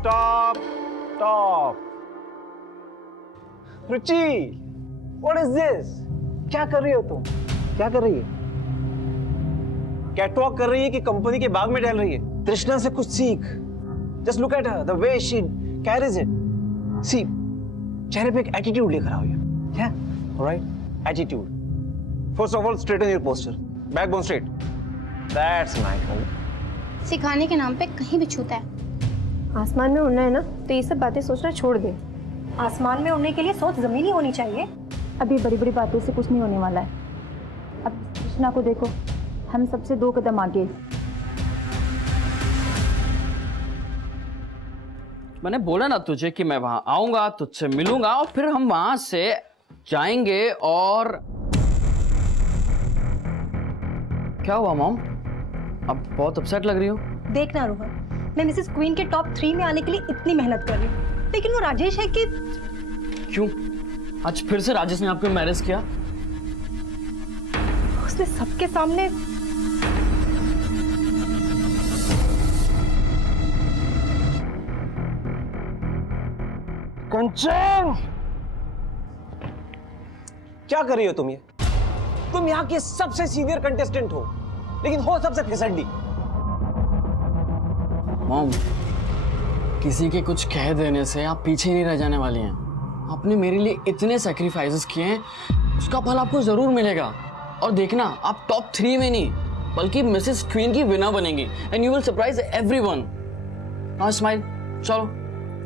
stop, stop. Ruchi, what is this? क्या कर रही हो तुम? क्या कर रही है? कैटवॉक कर रही है कि कंपनी के बाग में टहल रही है? तृष्णा से कुछ सीख. Just look at her, the way she carries it. See, चेहरे पे एक एटीट्यूड लेकर आओ यार. Yeah, alright, attitude. First of all, straighten your posture. Backbone straight. That's nice. सिखाने के नाम पे कहीं भी छूता है. आसमान में उड़ना है ना, तो ये सब बातें सोचना छोड़ दे. आसमान में उड़ने के लिए सोच जमीनी होनी चाहिए. अभी बड़ी बड़ी बातों से कुछ नहीं होने वाला है. अब कृष्णा को देखो, हम सबसे 2 कदम आगे. मैंने बोला ना तुझे कि मैं वहां आऊंगा, तुझसे मिलूंगा और फिर हम वहां से जाएंगे. और क्या हुआ मॉम? अब बहुत अपसेट लग रही हो. देखना रोहन, मैं मिसेस क्वीन के टॉप 3 में आने के लिए इतनी मेहनत कर रही हूँ, लेकिन वो राजेश है कि. क्यों? आज फिर से राजेश ने आपको मैरिज किया? उसने सबके सामने. कंचन, क्या कर रही हो तुम ये? तुम यहाँ की सबसे सीनियर कंटेस्टेंट हो, लेकिन हो सबसे फिसड्डी. मॉम, किसी के कुछ कह देने से आप पीछे नहीं रह जाने वाली हैं. आपने मेरे लिए इतने सैक्रिफाइसेस किए हैं, उसका फल आपको जरूर मिलेगा. और देखना, आप टॉप 3 में नहीं बल्कि मिसेस क्वीन की विनर बनेंगी. And you will surprise everyone. Now smile. चलो,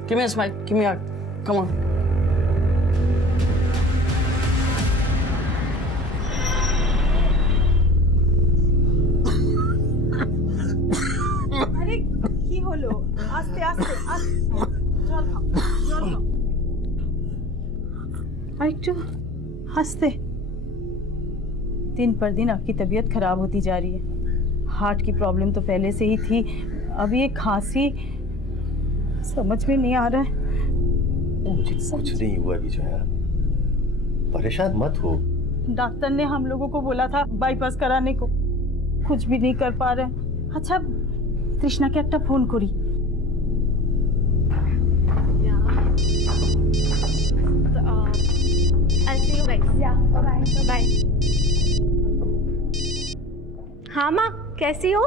give me a smile, give me a hug. Come on. अरे की होलो, आस्ते आस्ते आस्ते. जल खाओ, जल खाओ. একটু हंसते. दिन पर दिन आपकी तबीयत खराब होती जा रही है. हार्ट की प्रॉब्लम तो पहले से ही थी, अब ये खांसी समझ में नहीं आ रहा है. मुझे कुछ नहीं हुआ विजया, परेशान मत हो. डॉक्टर ने हम लोगों को बोला था बाईपास कराने को, कुछ भी नहीं कर पा रहे. अच्छा, তৃষ্ণা কে একটা ফোন করি. I'll see you guys. Yeah, bye. Bye. हाँ माँ, कैसी हो?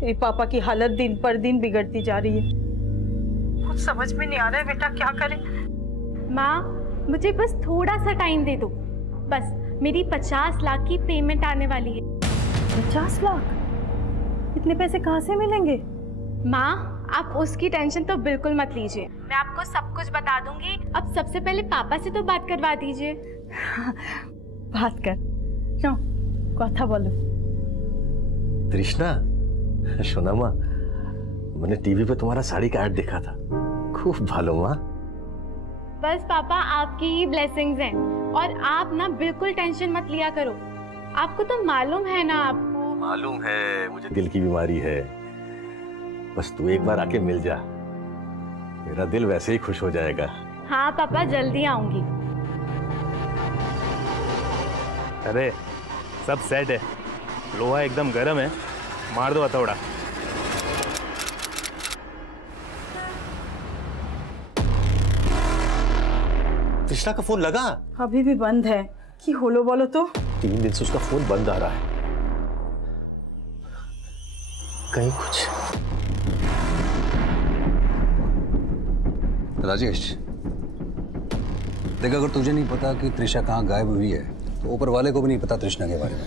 तेरे पापा की हालत दिन पर दिन बिगड़ती जा रही है. कुछ समझ में नहीं आ रहा है बेटा, क्या करें. माँ, मुझे बस थोड़ा सा टाइम दे दो. बस मेरी 50 लाख की पेमेंट आने वाली है. 50 लाख? इतने पैसे कहाँ से मिलेंगे? माँ, आप उसकी टेंशन तो बिल्कुल मत लीजिए. मैं आपको सब कुछ बता दूंगी. अब सबसे पहले पापा से तो बात करवा दीजिए. बात कर. क्यों, कथा बोलो. तृष्णा, शोना माँ, मैंने टीवी पे तुम्हारा साड़ी का ऐड देखा था. खूब भालो माँ. बस पापा, आपकी ही ब्लेसिंग्स हैं. और आप ना बिल्कुल टेंशन मत लिया करो. आपको तो मालूम है ना. आपको मालूम है मुझे दिल की बीमारी है. बस तू एक बार आके मिल जा, मेरा दिल वैसे ही खुश हो जाएगा. हाँ पापा, जल्दी आऊंगी. अरे सब सेट है, लोहा एकदम गर्म है, मार दो हथौड़ा. तृष्णा का फोन लगा? अभी भी बंद है. कि होलो बोलो तो. 3 दिन से उसका फोन बंद आ रहा है. कहीं कुछ. राजेश, देख, अगर तुझे नहीं पता कि तृषा कहाँ गायब हुई है, तो ऊपर वाले को भी नहीं पता तृष्णा के बारे में.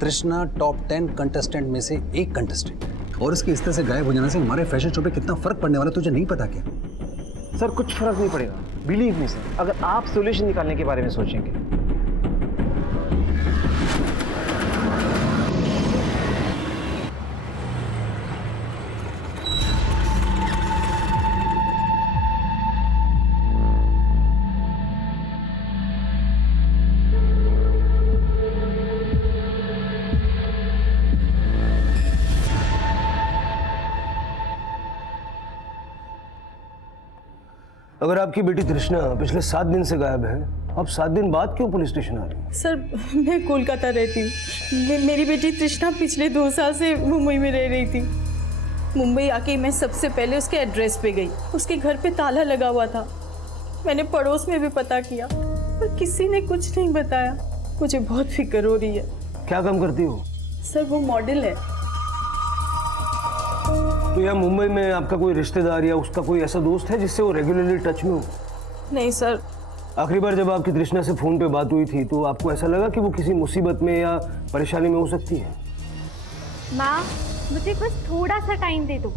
तृष्णा टॉप 10 कंटेस्टेंट में से एक कंटेस्टेंट, और इसके इस तरह से गायब हो जाने से हमारे फैशन शो पे कितना फर्क पड़ने वाला तुझे नहीं पता क्या? सर, कुछ फर्क नहीं पड़ेगा, बिलीव मी सर. अगर आप सोल्यूशन निकालने के बारे में सोचेंगे. अगर आपकी बेटी तृष्णा पिछले 7 दिन से गायब है, अब 7 दिन बाद क्यों पुलिस स्टेशन आ रही है? सर, मैं कोलकाता रहती हूँ. मेरी बेटी तृष्णा पिछले 2 साल से मुंबई में रह रही थी. मुंबई आके मैं सबसे पहले उसके एड्रेस पे गई। उसके घर पे ताला लगा हुआ था। मैंने पड़ोस में भी पता किया पर किसी ने कुछ नहीं बताया। मुझे बहुत फिक्र हो रही है। क्या काम करती हो? सर वो मॉडल है। तो यहाँ मुंबई में आपका कोई रिश्तेदार या उसका कोई ऐसा दोस्त है जिससे वो रेगुलरली टच में हो? नहीं सर। आखिरी बार जब आपकी तृष्णा से फोन पे बात हुई थी तो आपको ऐसा लगा कि वो किसी मुसीबत में या परेशानी में हो सकती है? माँ मुझे बस थोड़ा सा टाइम दे दो।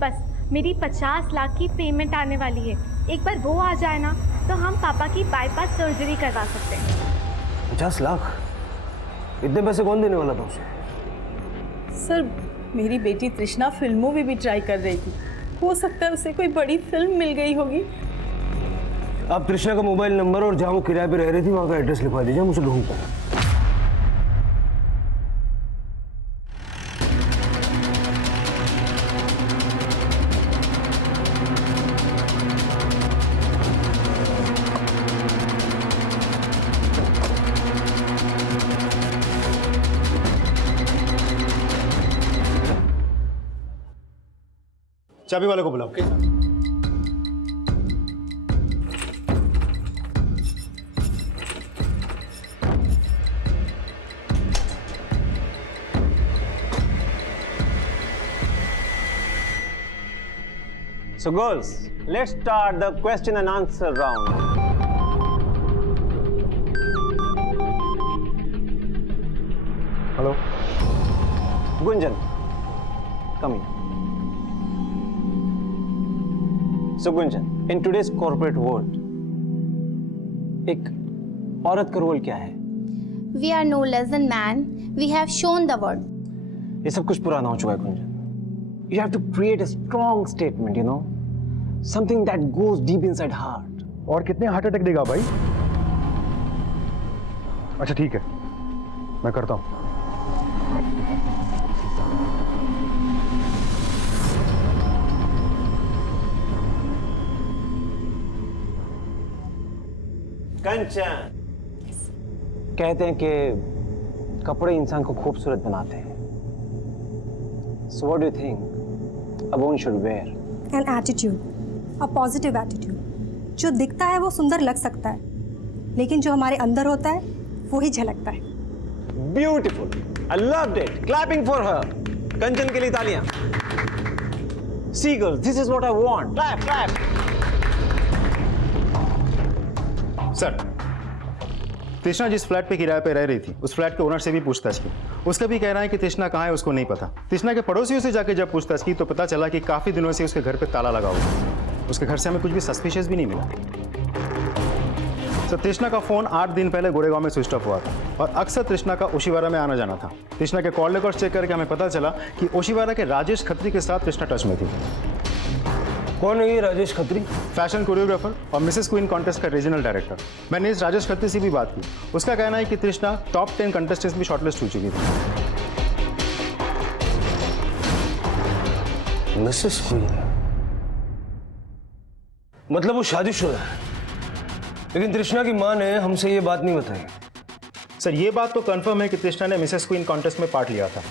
बस मेरी 50 लाख की पेमेंट आने वाली है। एक बार वो आ जाए ना तो हम पापा की बाईपास सर्जरी करवा सकते हैं। 50 लाख? इतने पैसे कौन देने वाला था उसे? सर मेरी बेटी तृष्णा फिल्मों में भी ट्राई कर रही थी। हो सकता है उसे कोई बड़ी फिल्म मिल गई होगी। आप तृष्णा का मोबाइल नंबर और जहाँ वो किराए पे रह रही थी वहाँ का एड्रेस लिखवा दीजिए, मुझे ढूंढता है। चाबी वाले को बुलाओ। So girls, let's start the question and answer round. Hello Gunjan, come here. So Gunjan, in today's corporate world, एक औरत का रोल क्या है? We are no less than man. We have shown the world. ये सब कुछ पुराना हो चुका है Gunjan. You have to create a strong statement, you know, something that goes deep inside heart. और कितने हार्ट अटैक देगा भाई? अच्छा ठीक है, मैं करता हूँ। कंचन, कहते हैं कि कपड़े इंसान को खूबसूरत बनाते हैं। So what do you think a woman should wear? An attitude, a positive attitude. जो दिखता है वो सुंदर लग सकता है, लेकिन जो हमारे अंदर होता है वो ही झलकता है। Beautiful. I loved it. Clapping for her. कंचन के लिए तालियां। See girls, this is what I want. Clap, clap. Sir, तृष्णा जिस फ्लैट पे किराए पे रह रही थी उस फ्लैट के ओनर से भी पूछताछ की। उसका भी कहना है कि तृष्णा कहाँ है उसको नहीं पता। तृष्णा के पड़ोसियों से जाके जब पूछताछ की तो पता चला कि काफी दिनों से उसके घर पे ताला लगा हुआ है। उसके घर से हमें कुछ भी सस्पिशियस भी नहीं मिला। सर, तृष्णा का फोन 8 दिन पहले गोरेगांव में स्विच ऑफ हुआ था और अक्सर तृष्णा का ओशिवारा में आना जाना था। तृष्णा के कॉल रिकॉर्ड चेक करके हमें पता चला कि ओशिवारा के राजेश खत्री के साथ तृष्णा टच में थी। कौन है ये राजेश खत्री? फैशन कोरियोग्राफर और मिसेस क्वीन कॉन्टेस्ट का रीजनल डायरेक्टर। मैंने इस राजेश खत्री से भी बात की। उसका कहना है कि तृष्णा टॉप 10 कंटेस्टेंट्स में शॉर्टलिस्ट हो चुकी थी। मिसेस क्वीन मतलब वो शादीशुदा है, लेकिन तृष्णा की मां ने हमसे ये बात नहीं बताई। सर, ये बात तो कंफर्म है कि तृष्णा ने मिसेस क्वीन कॉन्टेस्ट में पार्ट लिया था।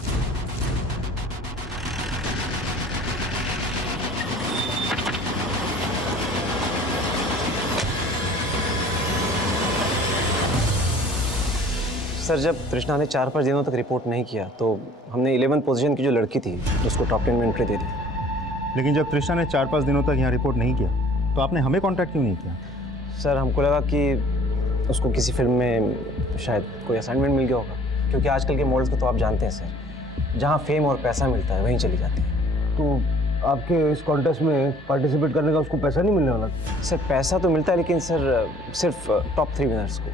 सर, जब तृष्णा ने 4-5 दिनों तक रिपोर्ट नहीं किया तो हमने 11th पोजीशन की जो लड़की थी उसको टॉप 10 में एंट्री दे दी। लेकिन जब तृष्णा ने 4-5 दिनों तक यहाँ रिपोर्ट नहीं किया तो आपने हमें कांटेक्ट क्यों नहीं किया? सर, हमको लगा कि उसको किसी फिल्म में शायद कोई असाइनमेंट मिल गया होगा, क्योंकि आजकल के मॉडल्स को तो आप जानते हैं सर, जहाँ फेम और पैसा मिलता है वहीं चली जाती है। तो आपके इस कॉन्टेस्ट में पार्टिसिपेट करने का उसको पैसा नहीं मिलने वाला? सर, पैसा तो मिलता है, लेकिन सर सिर्फ टॉप 3 विनर्स को।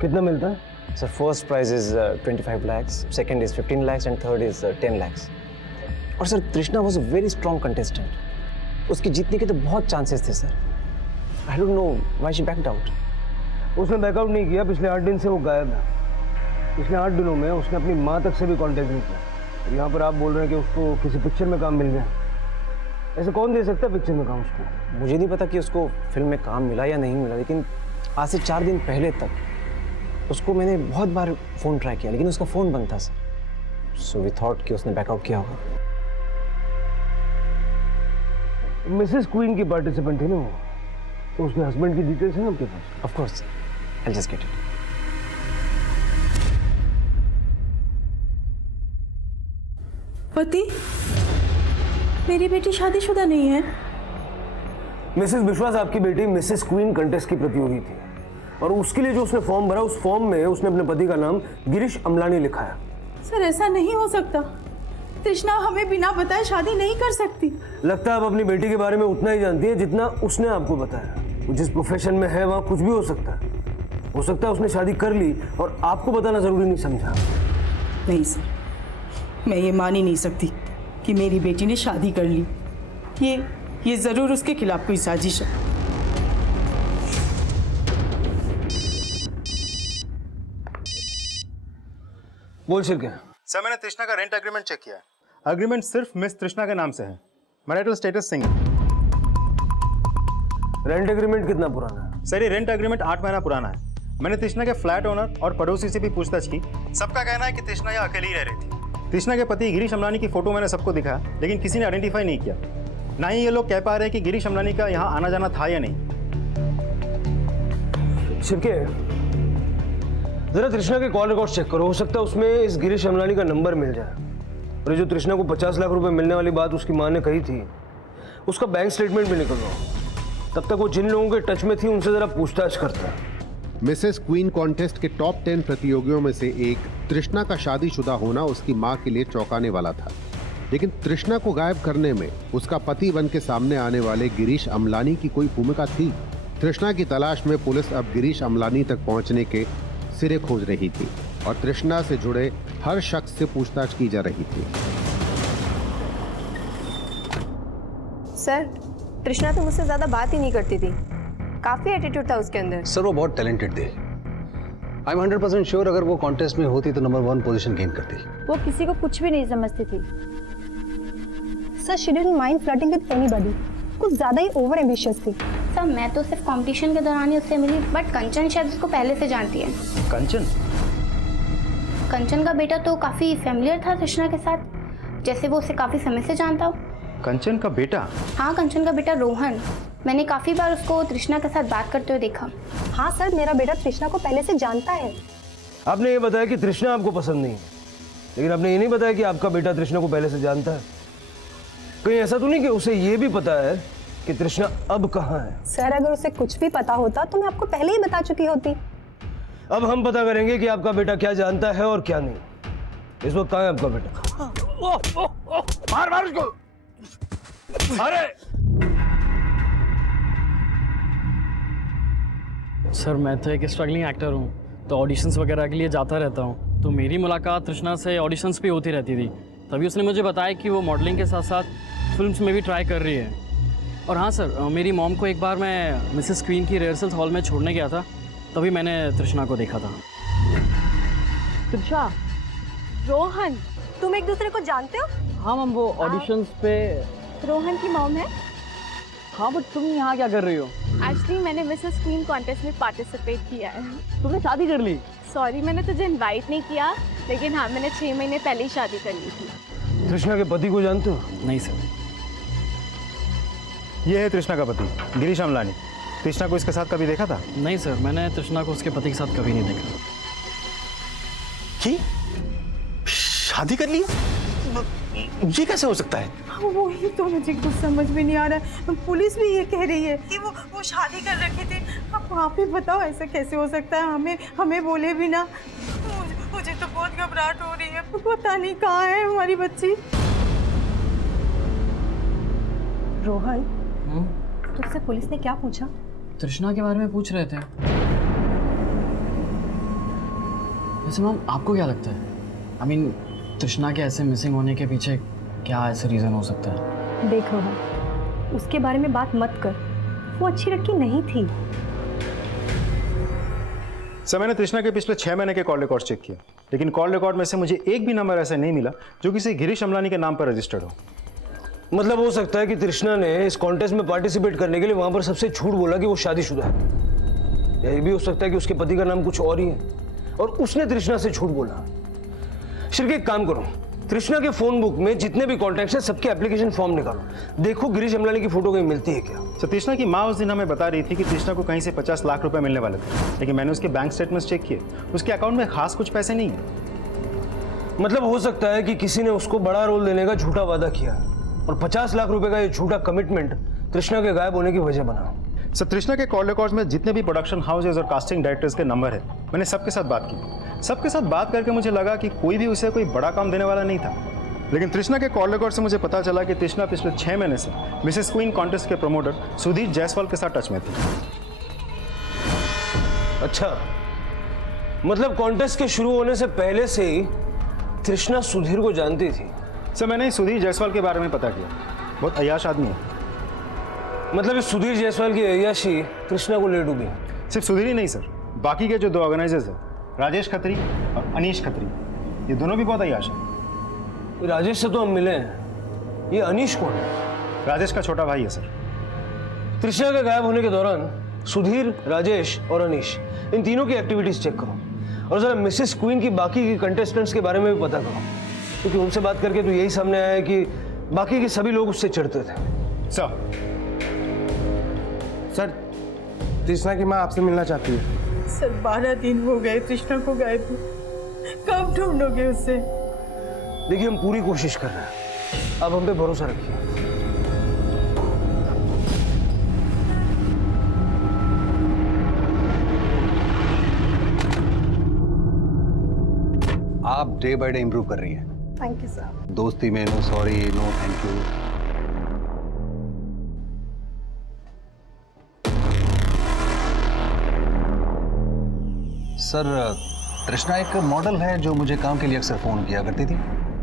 कितना मिलता है? Sir, first prize is 25 lakhs, second is 15 lakhs and third is 10 lakhs। और sir, Trishna was a very strong contestant. उसके जीतने के तो बहुत चांसेस थे sir. I don't know why she backed out. उसने बैकआउट नहीं किया। पिछले 8 दिन से वो गायब है। पिछले 8 दिनों में उसने अपनी माँ तक से भी कांटेक्ट नहीं किया। यहाँ पर आप बोल रहे हैं कि उसको किसी पिक्चर में काम मिल गया। ऐसे कौन दे सकता है पिक्चर में काम उसको? मुझे नहीं पता कि उसको फिल्म में काम मिला या नहीं मिला, लेकिन आज से 4 दिन पहले तक उसको मैंने बहुत बार फ़ोन ट्राई किया, लेकिन उसका फ़ोन बंद था सर। सो वी थॉट कि उसने बैकआउट किया होगा। मिसेस क्वीन की पार्टिसिपेंट थी ना वो, तो उसके हस्बैंड की डिटेल्स है ना आपके पास? Of course. I'll just get it. पति, मेरी बेटी शादीशुदा नहीं है। मिसेस विश्वास आपकी बेटी मिसेस क्वीन कंटेस्ट की प्रतियोगी थी, और उसके लिए जो उसने फॉर्म भरा, उस फॉर्म में उसने अपने पति का नाम गिरीश अमलानी लिखा है। सर ऐसा नहीं हो सकता। तृष्णा हमें बिना बताए शादी नहीं कर सकती। लगता है आप अपनी बेटी के बारे में उतना ही जानती है जितना उसने आपको बताया। वो जिस प्रोफेशन में है वहाँ कुछ भी हो सकता है। हो सकता है उसने शादी कर ली और आपको बताना जरूरी नहीं समझा। नहीं सर, मैं ये मान ही नहीं सकती कि मेरी बेटी ने शादी कर ली। ये जरूर उसके खिलाफ कोई साजिश है। बोल शिरके। सर मैंने तृष्णा का रेंट एग्रीमेंट चेक किया है। एग्रीमेंट सिर्फ मिस तृष्णा के नाम से है। Marital status single. Rent agreement कितना पुराना है? सर ये रेंट एग्रीमेंट 8 महीना पुराना है। मैंने तृष्णा के फ्लैट ओनर और पड़ोसी से भी पूछताछ की। सबका कहना है कि तृष्णा यहाँ अकेली ही रह रही थी। तृष्णा के पति गिरीश अमलानी की फोटो मैंने सबको दिखाया, लेकिन किसी ने आइडेंटिफाई नहीं किया। ना ही ये लोग कह पा रहे हैं कि गिरीश अमलानी का यहाँ आना जाना था या नहीं। शिरके, जरा तृष्णा के कॉल रिकॉर्ड चेक करो। हो सकता है उसमें इस गिरीश अमलानी का नंबर मिल जाए। और ये जो तृष्णा को 50 लाख रुपए मिलने वाली बात उसकी माँ ने कही थी, उसका बैंक स्टेटमेंट भी निकलवाओ। तब तक वो जिन लोगों के टच में थी उनसे जरा पूछताछ करता है। मिसेस क्वीन कॉन्टेस्ट के टॉप 10 प्रतियोगियों में से एक तृष्णा का शादीशुदा होना उसकी मां के लिए चौंकाने वाला था। लेकिन तृष्णा को गायब करने में उसका पति बन के सामने आने वाले गिरीश अमलानी की कोई भूमिका थी। तृष्णा की तलाश में पुलिस अब गिरीश अमलानी तक पहुंचने के सिरे खोज रही थी और तृष्णा से जुड़े हर शख्स से पूछताछ की जा रही थी। सर, तृष्णा तो मुझसे ज़्यादा बात ही नहीं करती थी। काफ़ी एटीट्यूड था उसके अंदर। सर वो बहुत टैलेंटेड थी। आई एम 100% श्योर अगर वो कॉन्टेस्ट में होती तो नंबर 1 पोजीशन गेन करती। वो किसी को कुछ भी नहीं समझती थी। Sir, she didn't mind flirting with anybody. कुछ ज़्यादा ही ओवर एम्बिशियस थी। सर मैं तो सिर्फ कंपटीशन के दौरान ही उससे मिली, बट कंचन शायद उसको पहले से जानती है। कंचन का बेटा तो काफ़ी फैमिलियर था तृष्णा के साथ, जैसे वो उसे काफ़ी समय से जानता हो। कंचन का बेटा? हाँ, कंचन का बेटा रोहन। मैंने काफ़ी बार उसको तृष्णा के साथ बात करते हुए देखा। हाँ सर, मेरा बेटा तृष्णा को पहले से जानता है। आपने ये बताया कि तृष्णा आपको पसंद नहीं है, लेकिन आपने ये नहीं बताया कि आपका बेटा तृष्णा को पहले से जानता है। कहीं ऐसा तो नहीं कि उसे ये भी पता है कि तृष्णा अब कहाँ है? सर, अगर उसे कुछ भी पता होता तो मैं आपको पहले ही बता चुकी होती। अब हम पता करेंगे कि आपका बेटा क्या जानता है और क्या नहीं। इस वक्त कहाँ है आपका बेटा? मार उसको। अरे सर मैं तो एक स्ट्रगलिंग एक्टर हूँ, तो ऑडिशंस वगैरह के लिए जाता रहता हूँ। तो मेरी मुलाकात तृष्णा से ऑडिशंस भी होती रहती थी। तभी उसने मुझे बताया कि वो मॉडलिंग के साथ साथ फिल्म्स में भी ट्राई कर रही है। और हाँ सर, मेरी मॉम को एक बार मैं मिसेस क्वीन की रिहर्सल्स हॉल में छोड़ने गया था, तभी मैंने तृष्णा को देखा था। तृषा, रोहन, तुम एक दूसरे को जानते हो? हाँ मैम, वो ऑडिशंस पे। रोहन की मॉम है। हाँ, बट तुम यहाँ क्या कर रही हो? एक्चुअली मैंने मिसेस क्वीन कॉन्टेस्ट में पार्टिसिपेट किया है। तुमने शादी कर ली? सॉरी, मैंने तुझे इनवाइट नहीं किया, लेकिन हाँ, मैंने 6 महीने पहले ही शादी कर ली थी। तृष्णा के पति को जानते हो? नहीं सर। ये है तृष्णा का पति गिरीश अमलानी। तृष्णा को इसके साथ कभी देखा था? नहीं सर, मैंने तृष्णा को उसके पति के साथ कभी नहीं देखा। की? शादी कर ली? ये कैसे हो सकता है? वही तो मुझे कुछ समझ में नहीं आ रहा है। पुलिस भी ये कह रही है कि वो शादी कर रखी थी। अब वहाँ पे बताओ ऐसा कैसे हो सकता है? हमें बोले भी ना। मुझे तो बहुत घबराहट हो रही है। पता नहीं कहाँ है हमारी बच्ची। रोहन, तुझसे पुलिस ने क्या पूछा? तृष्णा के बारे में पूछ रहे थे। वैसे मैम, आपको क्या लगता है? आई मीन, तृष्णा के ऐसे मिसिंग होने के पीछे क्या ऐसे रीज़न हो सकता है? देख रोहन, उसके बारे में बात मत कर। वो अच्छी लड़की नहीं थी। सर मैंने तृष्णा के पिछले 6 महीने के कॉल रिकॉर्ड चेक किया, लेकिन कॉल रिकॉर्ड में से मुझे एक भी नंबर ऐसा नहीं मिला जो किसी गिरीश अमलानी के नाम पर रजिस्टर्ड हो। मतलब हो सकता है कि तृष्णा ने इस कॉन्टेस्ट में पार्टिसिपेट करने के लिए वहां पर सबसे झूठ बोला कि वो शादीशुदा है। यह भी हो सकता है कि उसके पति का नाम कुछ और ही है और उसने तृष्णा से झूठ बोला। शिरके, एक काम करो, तृष्णा के फोन बुक में जितने भी कॉन्टैक्ट्स हैं सबके एप्लीकेशन फॉर्म निकालो, देखो गिरीश अमलानी की फोटो कहीं मिलती है क्या। सर तृष्णा की माँ उस दिन हमें बता रही थी कि तृष्णा को कहीं से 50 लाख रुपए मिलने वाले थे, लेकिन मैंने उसके बैंक स्टेटमेंट्स चेक किए, उसके अकाउंट में खास कुछ पैसे नहीं है। मतलब हो सकता है कि किसी ने उसको बड़ा रोल देने का झूठा वादा किया और 50 लाख रुपए का ये झूठा कमिटमेंट तृष्णा के गायब होने की वजह बना। सर तृष्णा के कॉल रिकॉर्ड्स में जितने भी प्रोडक्शन हाउसेज और कास्टिंग डायरेक्टर्स के नंबर है, मैंने सबके साथ बात की। सबके साथ बात करके मुझे लगा कि कोई भी उसे कोई बड़ा काम देने वाला नहीं था, लेकिन तृष्णा के कॉल रिकॉर्ड से मुझे पता चला कि तृष्णा पिछले 6 महीने से मिसेस क्वीन कॉन्टेस्ट के प्रमोटर सुधीर जायसवाल के साथ टच में थी। अच्छा, मतलब कॉन्टेस्ट के शुरू होने से पहले से ही तृष्णा सुधीर को जानती थी। सर मैंने सुधीर जायसवाल के बारे में पता किया, बहुत अय्याश आदमी है। मतलब इस सुधीर जायसवाल की अय्याशी तृष्णा को ले डूबी। सिर्फ सुधीर ही नहीं सर, बाकी के जो 2 ऑर्गेनाइजर्स हैं, राजेश खत्री और अनीश खत्री, ये दोनों भी बहुत अय्याश हैं। राजेश से तो हम मिले हैं, ये अनीश कौन है? राजेश का छोटा भाई है सर। तृष्णा के गायब होने के दौरान सुधीर, राजेश और अनीश, इन तीनों की एक्टिविटीज चेक करो और जरा मिसेस क्वीन की बाकी की कंटेस्टेंट्स के बारे में भी पता करो, क्योंकि उनसे बात करके तो यही सामने आया है कि बाकी के सभी लोग उससे चिढ़ते थे। सर तृष्णा की माँ आपसे मिलना चाहती है। सर 12 दिन हो गए तृष्णा को गायब हुए, कब ढूंढोगे उससे? देखिए हम पूरी कोशिश कर रहे हैं, अब हम पे भरोसा रखिए। आप डे बाय डे इंप्रूव कर रही हैं। Thank you sir. दोस्ती में no sorry, no thank you. Sir Trishna एक मॉडल है जो मुझे काम के लिए अक्सर फोन किया करती थी।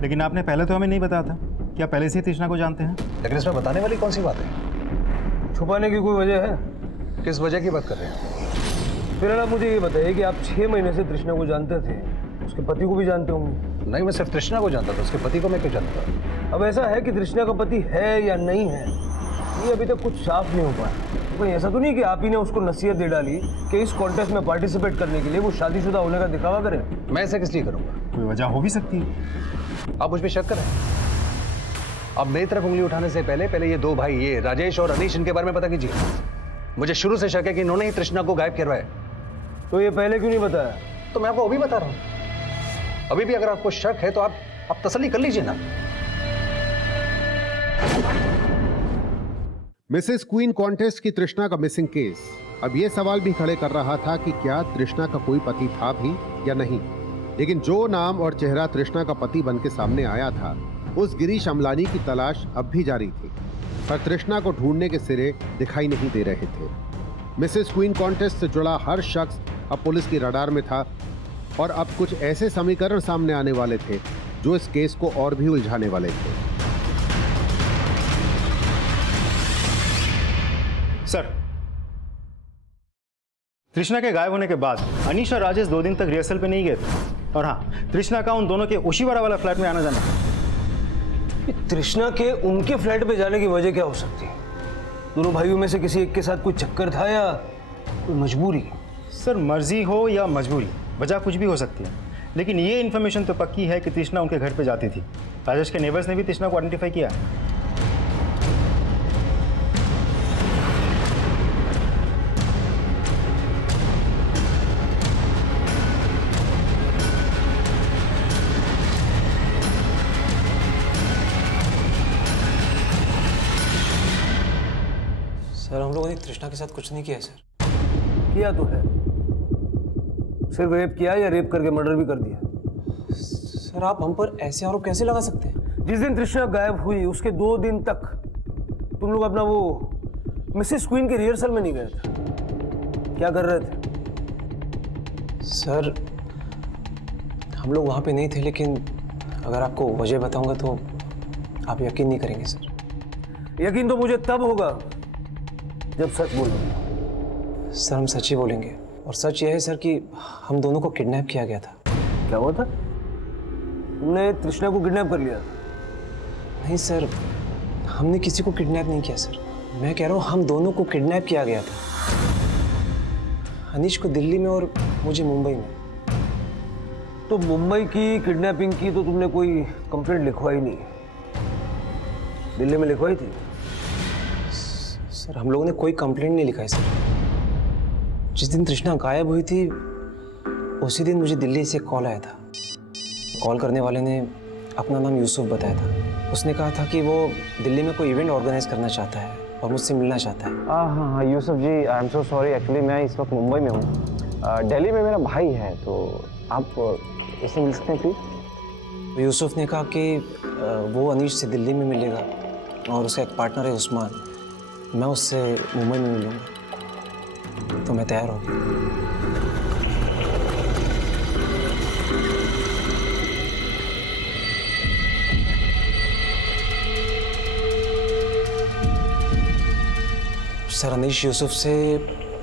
लेकिन आपने पहले तो हमें नहीं बताया था। क्या पहले से ही तृष्णा को जानते हैं? लेकिन इसमें बताने वाली कौन सी बात है? छुपाने की कोई वजह है? किस वजह की बात कर रहे हैं? फिर आप मुझे ये बताइए कि आप 6 महीने से तृष्णा को जानते थे, उसके पति को भी जानते होंगे। नहीं, मैं सिर्फ तृष्णा को जानता था, उसके पति को मैं क्यों जानता? अब ऐसा है कि तृष्णा का पति है या नहीं है, ये अभी तक कुछ साफ नहीं हो पाया। कोई ऐसा तो नहीं कि आप ही ने उसको नसीहत दे डाली कि इस कॉन्टेस्ट में पार्टिसिपेट करने के लिए वो शादीशुदा होने का दिखावा करे? मैं ऐसा किस लिए करूंगा? कोई वजह हो भी सकती है। आप मुझ पर शक करें। अब मेरी तरफ उंगली उठाने से पहले ये 2 भाई, ये राजेश और अनीश, इनके बारे में पता कीजिए। मुझे शुरू से शक है कि इन्होंने ही तृष्णा को गायब करवाया। तो ये पहले क्यों नहीं बताया? तो मैं आपको अभी बता रहा हूं। अभी भी अगर आपको शक है तो आप तसल्ली कर लीजिए ना। मिसेस क्वीन कॉन्टेस्ट की तृष्णा का मिसिंग केस अब यह सवाल भी खड़े कर रहा था कि क्या तृष्णा का कोई पति था भी या नहीं। लेकिन जो नाम और चेहरा तृष्णा का पति बनके सामने आया था, उस गिरीश अमलानी की तलाश अब भी जारी थी, पर तृष्णा को ढूंढने के सिरे दिखाई नहीं दे रहे थे। मिसेस क्वीन कॉन्टेस्ट से जुड़ा हर शख्स अब पुलिस की रडार में था और अब कुछ ऐसे समीकरण सामने आने वाले थे जो इस केस को और भी उलझाने वाले थे। सर, तृष्णा के गायब होने के बाद अनीश और राजेश 2 दिन तक रिहर्सल पे नहीं गए थे। और हाँ, तृष्णा का उन दोनों के ओशीवाड़ा वाला फ्लैट में आना जाना। तृष्णा के उनके फ्लैट पे जाने की वजह क्या हो सकती है? दोनों भाइयों में से किसी एक के साथ कोई चक्कर था या कोई मजबूरी? सर मर्जी हो या मजबूरी, वजह कुछ भी हो सकती है, लेकिन ये इन्फॉर्मेशन तो पक्की है कि तृष्णा उनके घर पे जाती थी। राजेश के नेबर्स ने भी तृष्णा को आइडेंटिफाई किया। सर हम लोगों ने तृष्णा के साथ कुछ नहीं किया है सर। किया तो है, सिर्फ रेप किया या रेप करके मर्डर भी कर दिया। सर आप हम पर ऐसे आरोप कैसे लगा सकते हैं? जिस दिन तृष्णा गायब हुई उसके 2 दिन तक तुम लोग अपना वो मिसेस क्वीन के रिहर्सल में नहीं गए थे, क्या कर रहे थे? सर हम लोग वहाँ पे नहीं थे, लेकिन अगर आपको वजह बताऊंगा तो आप यकीन नहीं करेंगे सर। यकीन तो मुझे तब होगा जब सच बोलूंगा। सर हम सच ही बोलेंगे, और सच यह है सर कि हम दोनों को किडनैप किया गया था। क्या हुआ था? तुमने तृष्णा को किडनैप कर लिया? नहीं सर, हमने किसी को किडनैप नहीं किया सर। मैं कह रहा हूँ हम दोनों को किडनैप किया गया था, अनीश को दिल्ली में और मुझे मुंबई में। तो मुंबई की किडनैपिंग की तो तुमने कोई कंप्लेंट लिखवाई नहीं, दिल्ली में लिखवाई थी? सर हम लोगों ने कोई कंप्लेंट नहीं लिखा है सर। जिस दिन तृष्णा गायब हुई थी उसी दिन मुझे दिल्ली से कॉल आया था। कॉल करने वाले ने अपना नाम यूसुफ बताया था। उसने कहा था कि वो दिल्ली में कोई इवेंट ऑर्गेनाइज करना चाहता है और मुझसे मिलना चाहता है। हाँ Yusuf ji, I am so sorry, actually मैं इस वक्त मुंबई में हूँ। दिल्ली में मेरा भाई है, तो आप उससे मिल सकते हैं प्लीज? यूसुफ ने कहा कि वो अनीश से दिल्ली में मिलेगा और उसका एक पार्टनर है उस्मान, मैं उससे मुंबई में मिलूँगा। तो मैं तैयार हो गया। सर अनीश यूसुफ से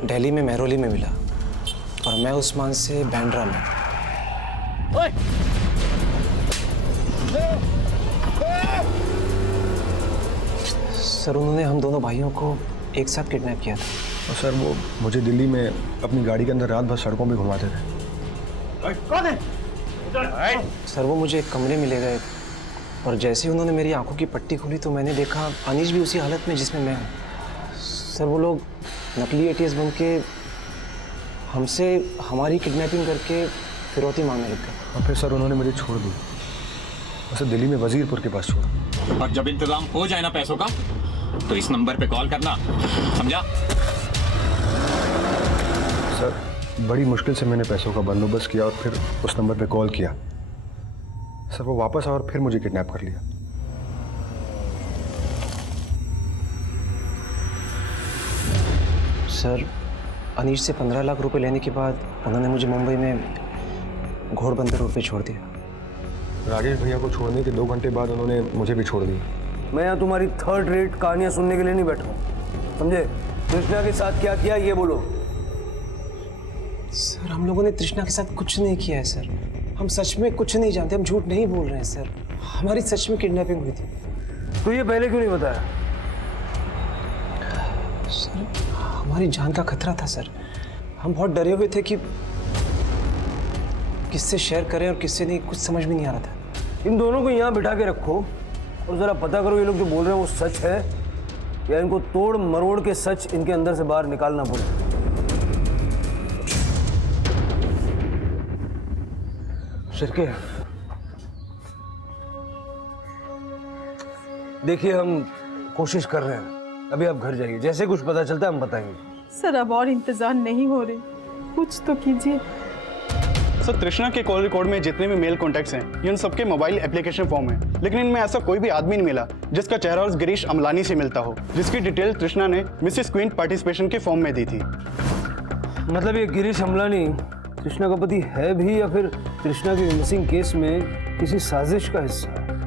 दिल्ली में मेहरौली में मिला और मैं उस्मान से बैंड्रा में। सर उन्होंने हम दोनों भाइयों को एक साथ किडनैप किया था। और सर वो मुझे दिल्ली में अपनी गाड़ी के अंदर रात भर सड़कों पे घुमाते थे। कौन है? सर वो मुझे एक कमरे में ले गए और जैसे ही उन्होंने मेरी आंखों की पट्टी खोली तो मैंने देखा अनीश भी उसी हालत में जिसमें मैं हूँ। सर वो लोग नकली एटीएस बन के हमसे हमारी किडनैपिंग करके फिरौती मांगने लग गए। और फिर सर उन्होंने मुझे छोड़ दी, उसे दिल्ली में वजीरपुर के पास छोड़ा। और जब इंतजाम हो जाए ना पैसों का तो इस नंबर पे कॉल करना, समझा? सर बड़ी मुश्किल से मैंने पैसों का बंदोबस्त किया और फिर उस नंबर पे कॉल किया। सर वो वापस आया और फिर मुझे किडनैप कर लिया। सर अनीश से 15 लाख रुपए लेने के बाद उन्होंने मुझे मुंबई में घोड़बंदर रोड पे छोड़ दिया। राजेश भैया को छोड़ने के 2 घंटे बाद उन्होंने मुझे भी छोड़ दिया। मैं यहाँ तुम्हारी थर्ड रेट कहानियाँ सुनने के लिए नहीं बैठा हूँ, समझे? तृष्णा के साथ क्या किया ये बोलो। सर हम लोगों ने तृष्णा के साथ कुछ नहीं किया है सर। हम सच में कुछ नहीं जानते, हम झूठ नहीं बोल रहे हैं सर। हमारी सच में किडनैपिंग हुई थी। तो ये पहले क्यों नहीं बताया? सर हमारी जान का खतरा था सर। हम बहुत डरे हुए थे कि किससे शेयर करें और किससे नहीं, कुछ समझ में नहीं आ रहा था। इन दोनों को यहाँ बिठा के रखो और ज़रा पता करो ये लोग जो बोल रहे हैं वो सच है या इनको तोड़ मरोड़ के सच इनके अंदर से बाहर निकालना पड़े। शिरके देखिए हम कोशिश कर रहे हैं, अभी आप घर जाइए, जैसे कुछ पता चलता है हम बताएंगे। सर अब और इंतजार नहीं हो रही, कुछ तो कीजिए। सर तृष्णा के कॉल रिकॉर्ड में जितने भी मेल कॉन्टैक्ट्स हैं ये उन सबके मोबाइल एप्लीकेशन फॉर्म है, लेकिन इनमें ऐसा कोई भी आदमी नहीं मिला जिसका चेहरा उस गिरीश अमलानी से मिलता हो, जिसकी डिटेल तृष्णा ने मिसेस क्वीन पार्टिसिपेशन के फॉर्म में दी थी। मतलब ये गिरीश अमलानी तृष्णा का पति है भी या फिर तृष्णा के मिसिंग केस में किसी साजिश का हिस्सा है?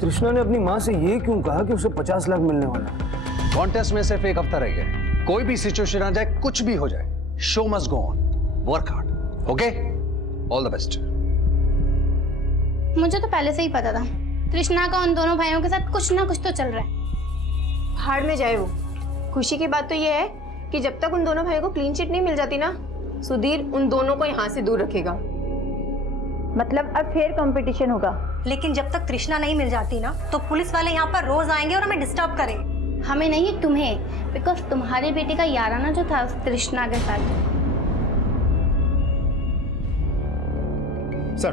तृष्णा ने अपनी माँ से ये क्यों कहा कि उसे 50 लाख मिलने वाला है? कॉन्टेस्ट में सिर्फ एक हफ्ता रह गया, कोई भी सिचुएशन आ जाए, कुछ भी हो जाए, show must go on, work hard, okay? All the best. मुझे तो पहले से ही पता था तृष्णा का उन दोनों भाइयों के साथ कुछ ना कुछ तो चल रहा है। हार में जाए वो। खुशी की बात तो ये है कि जब तक उन दोनों भाइयों को क्लीन चिट नहीं मिल जाती ना, सुधीर उन दोनों को यहाँ से दूर रखेगा। मतलब अब फिर कंपटीशन होगा। लेकिन जब तक तृष्णा नहीं मिल जाती ना तो पुलिस वाले यहाँ पर रोज आएंगे और हमें डिस्टर्ब करेंगे। हमें नहीं, तुम्हें, बिकॉज तुम्हारे बेटे का याराना जो था उस तृष्णा के साथ। सर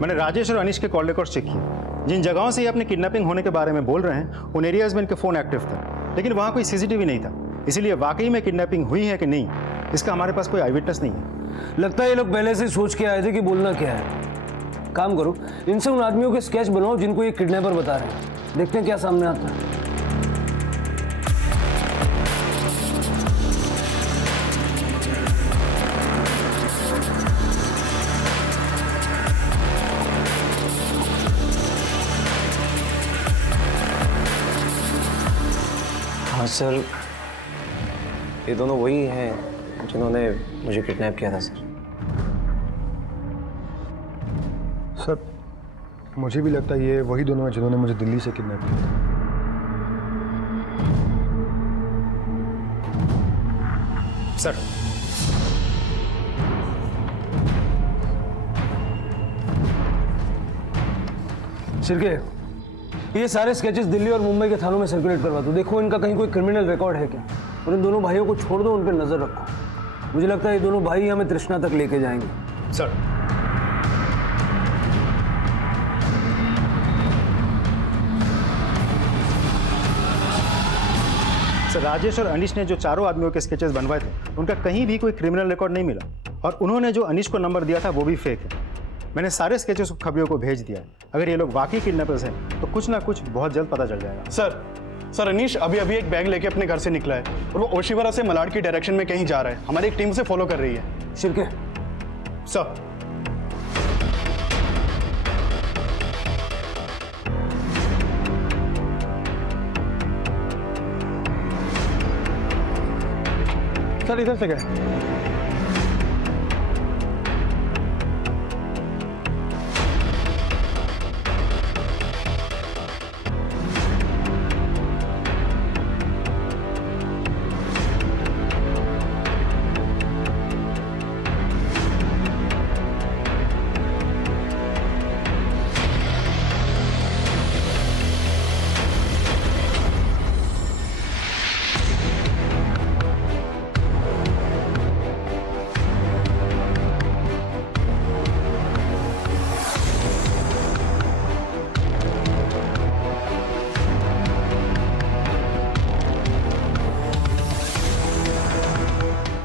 मैंने राजेश और अनीश के कॉल रिकॉर्ड चेक किए। जिन जगहों से ये अपनी किडनैपिंग होने के बारे में बोल रहे हैं उन एरियाज में इनके फ़ोन एक्टिव था, लेकिन वहाँ कोई सीसीटीवी नहीं था। इसीलिए वाकई में किडनैपिंग हुई है कि नहीं इसका हमारे पास कोई आई विटनेस नहीं है। लगता है ये लोग पहले से सोच के आए थे कि बोलना क्या है। काम करो, इनसे उन आदमियों के स्केच बनाओ जिनको ये किडनैपर बता रहे हैं, देखते हैं क्या सामने आता है। हाँ सर ये दोनों वही हैं जिन्होंने मुझे किडनैप किया था सर। सर मुझे भी लगता है ये वही दोनों हैं जिन्होंने मुझे दिल्ली से किडनैप किया था। सर शिरके, ये सारे स्केचेस दिल्ली और मुंबई के थानों में सर्कुलेट करवा दो। देखो इनका कहीं कोई क्रिमिनल रिकॉर्ड है क्या, और इन दोनों भाइयों को छोड़ दो, उन पर नजर रखो। मुझे लगता है ये दोनों भाई हमें तृष्णा तक लेके जाएंगे। सर, सर राजेश और अनीश ने जो चारों आदमियों के स्केचेस बनवाए थे उनका कहीं भी कोई क्रिमिनल रिकॉर्ड नहीं मिला, और उन्होंने जो अनीश को नंबर दिया था वो भी फेक है। मैंने सारे स्केचेस खबरियों को भेज दिया है। अगर ये लोग वाकई किडनैपर्स हैं तो कुछ ना कुछ बहुत जल्द पता चल जाएगा। सर अनीश अभी अभी एक बैग लेके अपने घर से निकला है और वो ओशिवरा से मलाड की डायरेक्शन में कहीं जा रहा है। हमारी एक टीम उसे फॉलो कर रही है। शिरके, सर, सर इधर से गए।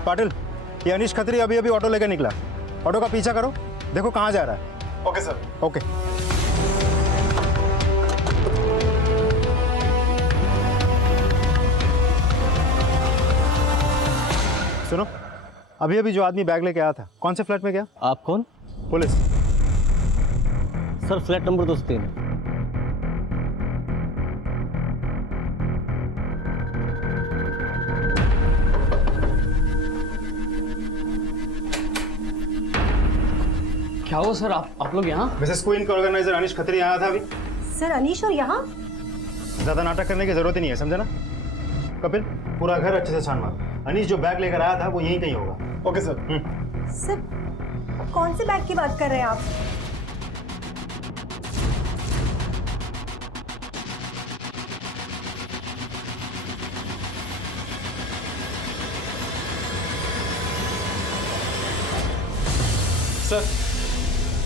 पाटिल, ये अनीश खत्री अभी अभी ऑटो लेकर निकला। ऑटो का पीछा करो, देखो कहाँ जा रहा है। Okay sir. ओके। सुनो, अभी अभी जो आदमी बैग लेके आया था कौन से फ्लैट में गया? आप कौन? पुलिस। Sir flat number 203। क्या हुआ सर, आप लोग यहाँ? मिसेस क्वीन का ऑर्गेनाइजर अनीश खत्री आया था अभी। सर अनीश और यहाँ? ज्यादा नाटक करने की जरूरत ही नहीं है, समझे ना? कपिल, पूरा घर अच्छे से छान मार। अनीश जो बैग लेकर आया था वो यहीं कहीं होगा। Okay sir. सर कौन से बैग की बात कर रहे हैं आप? सर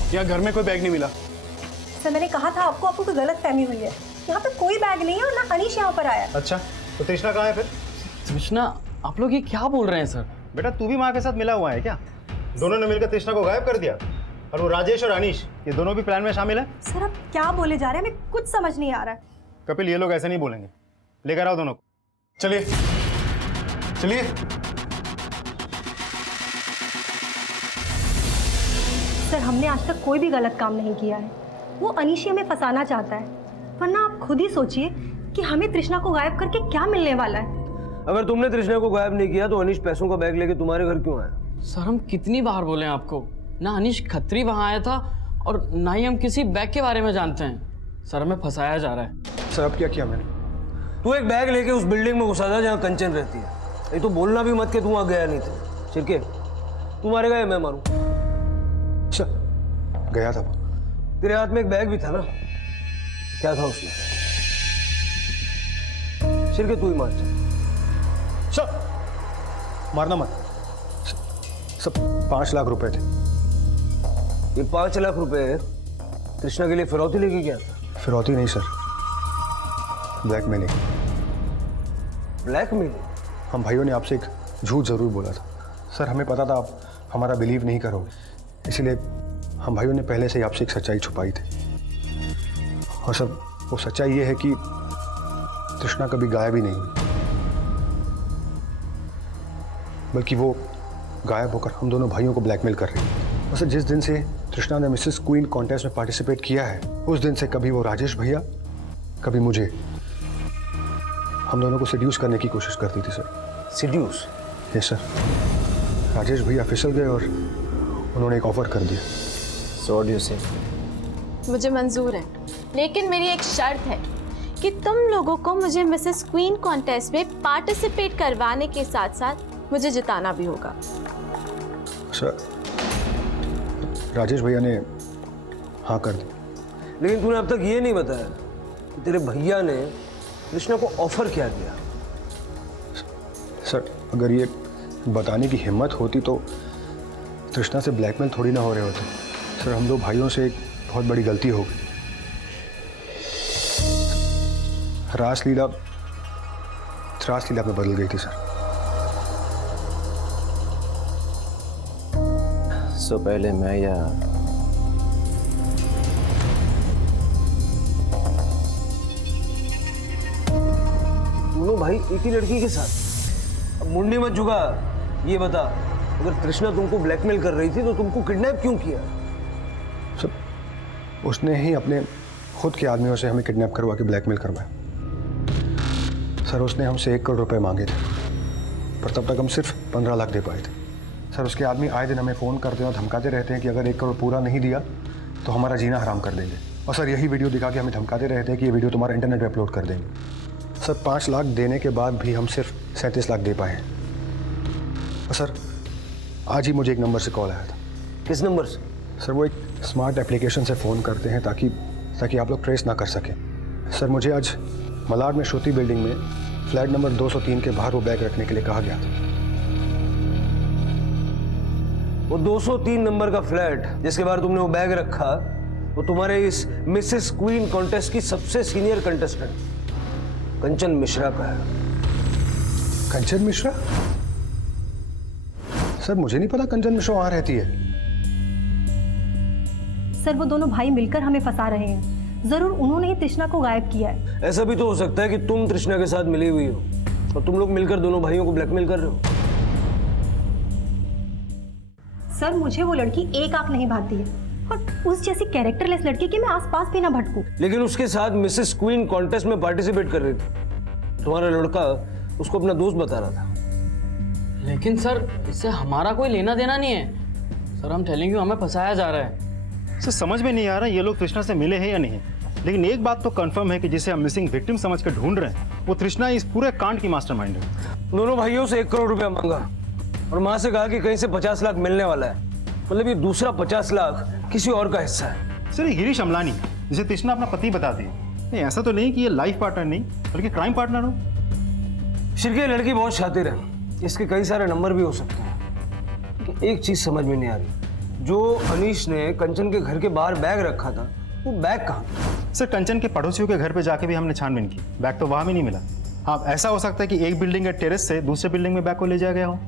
यहाँ घर में कोई बैग नहीं मिला। सर मैंने कहा था आपको, आपको कोई गलत फहमी हुई है। यहाँ पे कोई बैग नहीं है और ना अनीश यहाँ पर आया। अच्छा, तो तृष्णा कहाँ है फिर? तृष्णा, आप लोग ये क्या बोल रहे हैं सर? बेटा तू भी माँ के साथ मिला हुआ है क्या? दोनों ने मिलकर तृष्णा को गायब कर दिया, और वो राजेश और अनीश ये दोनों भी प्लान में शामिल है। सर आप क्या बोले जा रहे हैं, हमें कुछ समझ नहीं आ रहा है। कपिल, ये लोग ऐसे नहीं बोलेंगे। लेकर आओ दोनों को। चलिए चलिए। सर हमने आज तक कोई भी गलत काम नहीं किया है। वो अनीश हमें फंसाना चाहता है, वरना आप खुद ही सोचिए कि हमें तृष्णा को गायब करके क्या मिलने वाला है। अगर तुमने तृष्णा को गायब नहीं किया तो अनीश पैसों का बैग लेके तुम्हारे घर क्यों आया? सर हम कितनी बार बोले आपको, ना अनीश खत्री वहाँ आया था और ना ही हम किसी बैग के बारे में जानते हैं। सर हमें फंसाया जा रहा है। सर अब क्या किया मैंने? तू एक बैग लेके उस बिल्डिंग में घुसा था जहाँ कंचन रहती है। ये तो बोलना भी मत कि तू वहाँ गया नहीं था। शिरके, तू मारेगा या मैं मारूं? सर गया था। तेरे हाथ में एक बैग भी था ना, क्या था उसमें? शिरके तू ही मार। सर मारना मत। सब 5 लाख रुपए थे। ये 5 लाख रुपए तृष्णा के लिए फिरौती लेके गया था? फिरौती नहीं सर, ब्लैकमेलिंग। ब्लैकमेलिंग? हम भाइयों ने आपसे एक झूठ जरूर बोला था सर। हमें पता था आप हमारा बिलीव नहीं करोगे, इसलिए हम भाइयों ने पहले से ही आपसे एक सच्चाई छुपाई थी। और सर वो सच्चाई ये है कि तृष्णा कभी गायब ही नहीं हुई, बल्कि वो गायब होकर हम दोनों भाइयों को ब्लैकमेल कर रही है। और सर जिस दिन से तृष्णा ने मिसेस क्वीन कॉन्टेस्ट में पार्टिसिपेट किया है, उस दिन से कभी वो राजेश भैया, कभी मुझे, हम दोनों को सिड्यूस करने की कोशिश करती थी sir. Seduce? Yes sir. Rajesh भैया फिसल गए और उन्होंने एक ऑफर कर दिया। So what do you say? मुझे मंजूर है, लेकिन मेरी एक शर्त है कि तुम लोगों को मुझे मिसेस क्वीन कॉन्टेस्ट में पार्टिसिपेट करवाने के साथ साथ मुझे जिताना भी होगा। सर राजेश भैया ने हाँ कर दी, लेकिन तूने अब तक ये नहीं बताया कि तेरे भैया ने कृष्णा को ऑफर क्या किया। सर अगर ये बताने की हिम्मत होती तो तृष्णा से ब्लैकमेल थोड़ी ना हो रहे होते। सर हम दो भाइयों से एक बहुत बड़ी गलती हो गई। रासलीला में बदल गई थी सर। सो पहले मैं या दोनों भाई एक ही लड़की के साथ। अब मुंडी मत झुका, ये बता अगर तृष्णा तुमको ब्लैकमेल कर रही थी तो तुमको किडनैप क्यों किया? सर उसने ही अपने खुद के आदमियों से हमें किडनैप करवा के ब्लैकमेल करवाया। सर उसने हमसे 1 करोड़ रुपए मांगे थे, पर तब तक हम सिर्फ 15 लाख दे पाए थे। सर उसके आदमी आए दिन हमें फ़ोन करते हैं और धमकाते रहते हैं कि अगर 1 करोड़ पूरा नहीं दिया तो हमारा जीना हराम कर देंगे। और सर यही वीडियो दिखा के हमें धमकाते रहते हैं कि ये वीडियो तुम्हारा इंटरनेट पे अपलोड कर देंगे। सर 5 लाख देने के बाद भी हम सिर्फ 37 लाख दे पाए हैं। और सर आज ही मुझे एक नंबर से कॉल आया था। किस नंबर से? सर वो एक स्मार्ट एप्लीकेशन से फ़ोन करते हैं ताकि आप लोग ट्रेस ना कर सकें। सर मुझे आज मलाड में श्रुति बिल्डिंग में फ्लैट नंबर 203 के बाहर वो बैग रखने के लिए कहा गया था। वो 203 नंबर का फ्लैट जिसके बाहर तुमने वो बैग रखा, वो तुम्हारे इस मिसेस क्वीन कॉन्टेस्ट की सबसे सीनियर कंटेस्टेंट कंचन मिश्रा का है। कंचन मिश्रा? सर मुझे नहीं पता कंचन मिश्रा वहां रहती है। सर वो दोनों भाई मिलकर हमें फंसा रहे हैं। जरूर उन्होंने ही तृष्णा को गायब किया है। ऐसा भी तो हो सकता है कि तुम तृष्णा के साथ मिली हुई हो और तुम लोग मिलकर दोनों भाइयों को ब्लैकमेल कर रहे हो। सर मुझे वो लड़की एक आंख नहीं भाती है और उस जैसी कैरेक्टरलेस लड़की के मैं आसपास भी ना भटकूं। लेकिन उसके साथ मिसेस क्वीन कॉन्टेस्ट में पार्टिसिपेट कर रही थी। तुम्हारा लड़का उसको अपना दोस्त बता रहा था। लेकिन सर इससे हमारा कोई लेना देना नहीं है। सर हम टेलिंग यू, हमें फंसाया जा रहा है। सर समझ में नहीं आ रहा ये लोग तृष्णा से मिले हैं या नहीं। लेकिन एक बात तो कंफर्म है कि जिसे हम मिसिंग विक्टिम समझ कर ढूंढ रहे हैं वो तृष्णा इस पूरे कांड की मास्टरमाइंड है। दोनों भाइयों से 1 करोड़ रुपया मांगा और मां से कहा कि कहीं से 50 लाख मिलने वाला है। मतलब ये दूसरा 50 लाख किसी और का हिस्सा है। सर ये गिरीश अमलानी जिसे तृष्णा अपना पति बताती है। नहीं ऐसा तो नहीं कि ये लाइफ पार्टनर नहीं बल्कि क्राइम पार्टनर हो। शिरके लड़की बहुत शातिर है, इसके कई सारे नंबर भी हो सकते हैं। लेकिन एक चीज समझ में नहीं आ रही, जो अनीश ने कंचन के घर के बाहर बैग रखा था वो बैग कहाँ? सर कंचन के पड़ोसियों के घर पे जाके भी हमने छानबीन की, बैग तो वहां भी नहीं मिला। हाँ ऐसा हो सकता है कि एक बिल्डिंग के टेरेस से दूसरे बिल्डिंग में बैग को ले जाया गया हो।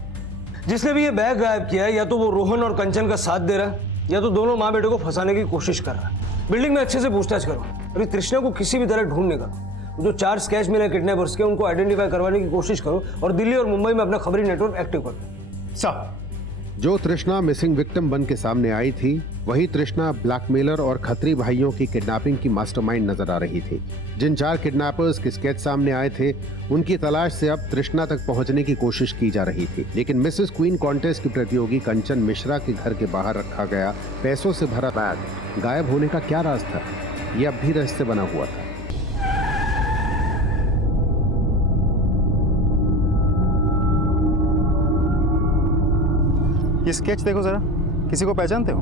जिसने भी ये बैग गायब किया है या तो वो रोहन और कंचन का साथ दे रहा है या तो दोनों माँ बेटे को फंसाने की कोशिश कर रहा है। बिल्डिंग में अच्छे से पूछताछ करो और तृष्णा को किसी भी तरह ढूंढ निकालो। जो 4 स्केच मिले किडनैपर्स के उनको आइडेंटिफाई करवाने की कोशिश करो और दिल्ली और मुंबई में अपना खबरी नेटवर्क एक्टिव करो। साहब जो तृष्णा मिसिंग विक्टिम बन के सामने आई थी वही तृष्णा ब्लैकमेलर और खत्री भाइयों की किडनैपिंग की मास्टरमाइंड नजर आ रही थी। जिन 4 किडनैपर्स के स्केच सामने आए थे उनकी तलाश से अब तृष्णा तक पहुंचने की कोशिश की जा रही थी। लेकिन मिसेस क्वीन कॉन्टेस्ट की प्रतियोगी कंचन मिश्रा के घर के बाहर रखा गया पैसों से भरा बैग गायब होने का क्या राज था, ये अब भी रहस्य बना हुआ था। ये स्केच देखो जरा, किसी को पहचानते हो?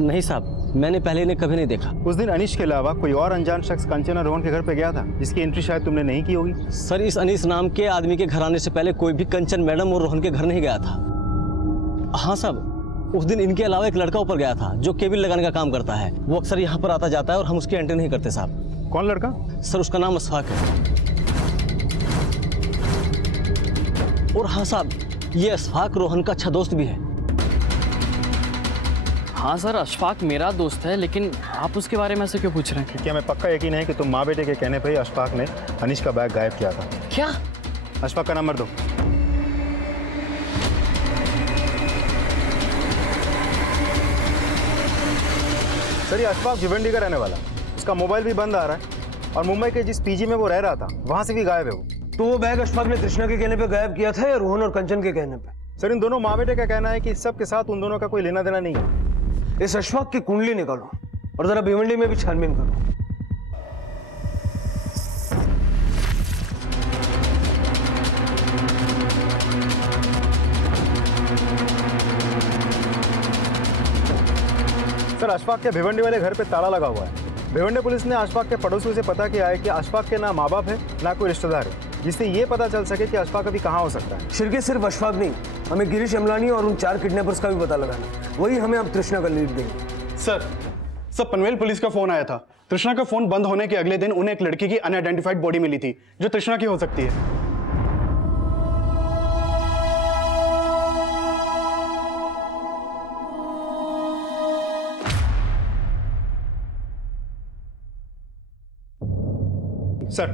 नहीं साहब, मैंने पहले इन्हें कभी नहीं देखा। उस दिन अनीश के अलावा कोई और अनजान शख्स कंचन और रोहन के घर पे गया था जिसकी एंट्री शायद तुमने नहीं की होगी। सर इस अनीश नाम के आदमी के घर आने से पहले कोई भी कंचन मैडम और रोहन के घर नहीं गया था। हाँ साहब, उस दिन इनके अलावा एक लड़का ऊपर गया था जो केबल लगाने का काम करता है। वो अक्सर यहाँ पर आता जाता है और हम उसकी एंट्री नहीं करते साहब। कौन लड़का? सर उसका नाम अशफाक है। और हाँ साहब, ये अशफाक रोहन का अच्छा दोस्त भी है। हाँ सर, अशफाक मेरा दोस्त है, लेकिन आप उसके बारे में ऐसे क्यों पूछ रहे हैं? क्या मैं पक्का यकीन है कि तुम माँ बेटे के कहने पर ही अशफाक ने अनीश का बैग गायब किया था? क्या? अशफाक का नंबर दो। सर ये अशफाक भिवंडी का रहने वाला, उसका मोबाइल भी बंद आ रहा है और मुंबई के जिस पीजी में वो रह रहा था वहां से भी गायब है वो। तो वो बैग अशफाक ने तृष्णा के कहने पे गायब किया था या रोहन और कंचन के कहने पे? सर इन दोनों माँ बेटे का कहना है कि सब के साथ उन दोनों का कोई लेना देना नहीं है। इस अशफाक की कुंडली निकालो और जरा भिवंडी में भी छानबीन करो। सर अशफाक के भिवंडी वाले घर पे ताला लगा हुआ है। भिवंडी पुलिस ने अशफाक के पड़ोसियों से पता किया है कि अशफाक के ना माँ बाप है ना कोई रिश्तेदार है, जिससे ये पता चल सके कि अशफाक अभी कहाँ हो सकता है। शिरके सिर्फ अशफाक नहीं, हमें गिरीश अमलानी और उन 4 किडनैपर्स का भी पता लगाना, वही हमें अब तृष्णा का लीड देंगे। सर पनवेल पुलिस का फोन आया था। तृष्णा का फोन बंद होने के अगले दिन उन्हें एक लड़की की अनआइडेंटिफाइड बॉडी मिली थी जो तृष्णा की हो सकती है। सर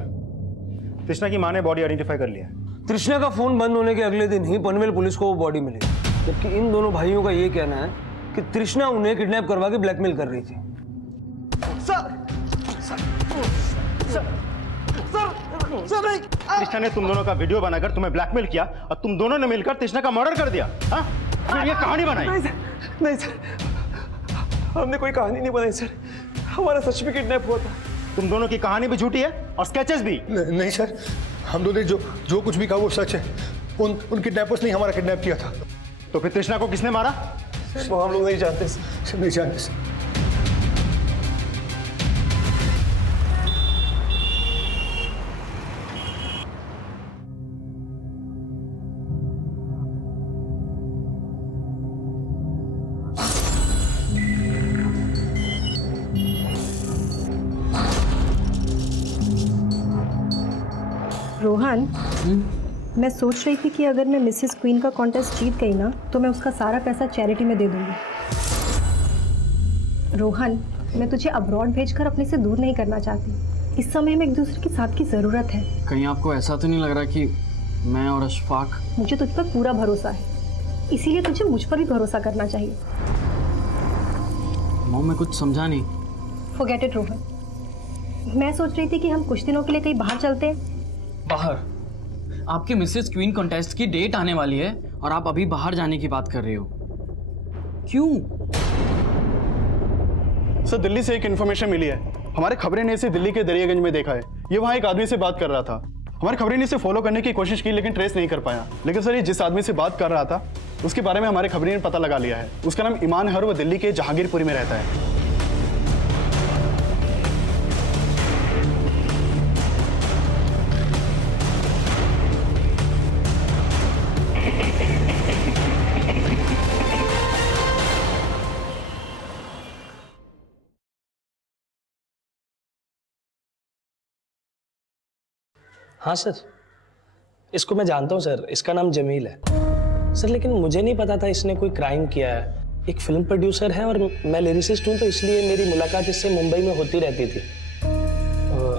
तृष्णा की माँ ने बॉडी आइडेंटिफाई कर लिया है। तृष्णा का फोन बंद होने के अगले दिन ही पनवेल पुलिस को वो बॉडी मिली, जबकि इन दोनों भाइयों का ये कहना है कि तृष्णा उन्हें किडनैप करवा के ब्लैकमेल कर रही थी। तृष्णा ने तुम दोनों का वीडियो बनाकर तुम्हें ब्लैकमेल किया और तुम दोनों ने मिलकर तृष्णा का मर्डर कर दिया। हाँ? फिर ये कहानी बनाई। नहीं सर, हमने कोई कहानी नहीं बनाई सर, हमारा सच में किडनैप हुआ था। तुम दोनों की कहानी भी झूठी है और स्केचेस भी। नहीं सर, हम दोनों ने जो कुछ भी कहा वो सच है। उन किडनैपर्स ने हमारा किडनैप किया था। तो फिर तृष्णा को किसने मारा? वो हम लोग नहीं जानते सर। नहीं जानते सर। रोहन, मैं सोच रही थी कि अगर मैं मिसेस क्वीन का कॉन्टेस्ट जीत गई ना तो मैं उसका सारा पैसा चैरिटी में दे दूंगी। रोहन, मैं तुझे अब्रॉड भेजकर अपने से दूर नहीं करना चाहती। इस समय हमें एक दूसरे के साथ की ज़रूरत है। कहीं आपको ऐसा तो नहीं लग रहा कि मैं और अशफाक? मुझे तुझ पर पूरा भरोसा है, इसीलिए तुझे मुझ पर भी भरोसा करना चाहिए। मॉम, मैं कुछ समझा नहीं। फॉरगेट इट रोहन, मैं सोच रही थी कि हम कुछ दिनों के लिए कहीं बाहर चलते हैं। बाहर? आपके मिसेस क्वीन कॉन्टेस्ट की डेट आने वाली है और आप अभी बाहर जाने की बात कर रहे हो, क्यों? सर दिल्ली से एक इन्फॉर्मेशन मिली है। हमारे खबरें ने इसे दिल्ली के दरियागंज में देखा है। ये वहाँ एक आदमी से बात कर रहा था। हमारी खबरें ने इसे फॉलो करने की कोशिश की लेकिन ट्रेस नहीं कर पाया। लेकिन सर ये जिस आदमी से बात कर रहा था उसके बारे में हमारे खबरें ने पता लगा लिया है। उसका नाम ईमान है और वो दिल्ली के जहांगीरपुरी में रहता है। हाँ सर, इसको मैं जानता हूँ सर, इसका नाम जमील है सर, लेकिन मुझे नहीं पता था इसने कोई क्राइम किया है। एक फिल्म प्रोड्यूसर है और मैं लिरिसिस्ट हूँ, तो इसलिए मेरी मुलाकात इससे मुंबई में होती रहती थी।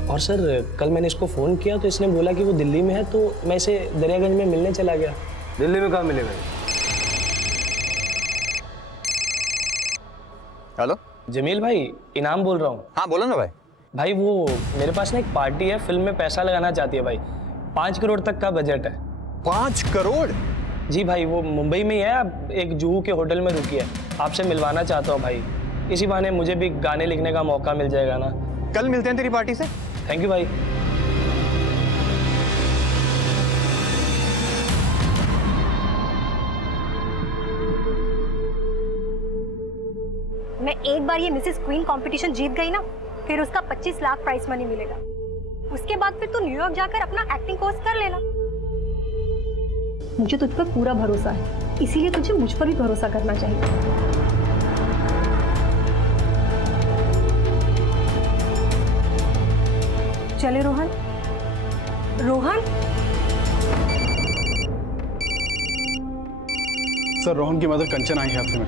और सर कल मैंने इसको फ़ोन किया तो इसने बोला कि वो दिल्ली में है, तो मैं इसे दरियागंज में मिलने चला गया। दिल्ली में कहाँ मिलेगा? हेलो जमील भाई, इनाम बोल रहा हूँ। हाँ बोलो ना भाई। भाई वो मेरे पास ना एक पार्टी है, फिल्म में पैसा लगाना चाहती है भाई। 5 करोड़ तक का बजट है। 5 करोड़? जी भाई, वो मुंबई में ही है, अब एक जुहू के होटल में रुकी है। आपसे मिलवाना चाहता हूँ भाई, इसी बहाने मुझे भी गाने लिखने का मौका मिल जाएगा ना। कल मिलते हैं तेरी पार्टी से। थैंक यू भाई। मैं एक बार ये मिसेस क्वीन कंपटीशन जीत गई ना, फिर उसका 25 लाख प्राइस मनी मिलेगा। उसके बाद फिर तू न्यूयॉर्क जाकर अपना एक्टिंग कोर्स कर लेना। मुझे तुझ पर पूरा भरोसा है, इसीलिए तुझे मुझ पर भी भरोसा करना चाहिए। चले रोहन। रोहन, सर रोहन की मदर कंचन आई है आपसे। मैं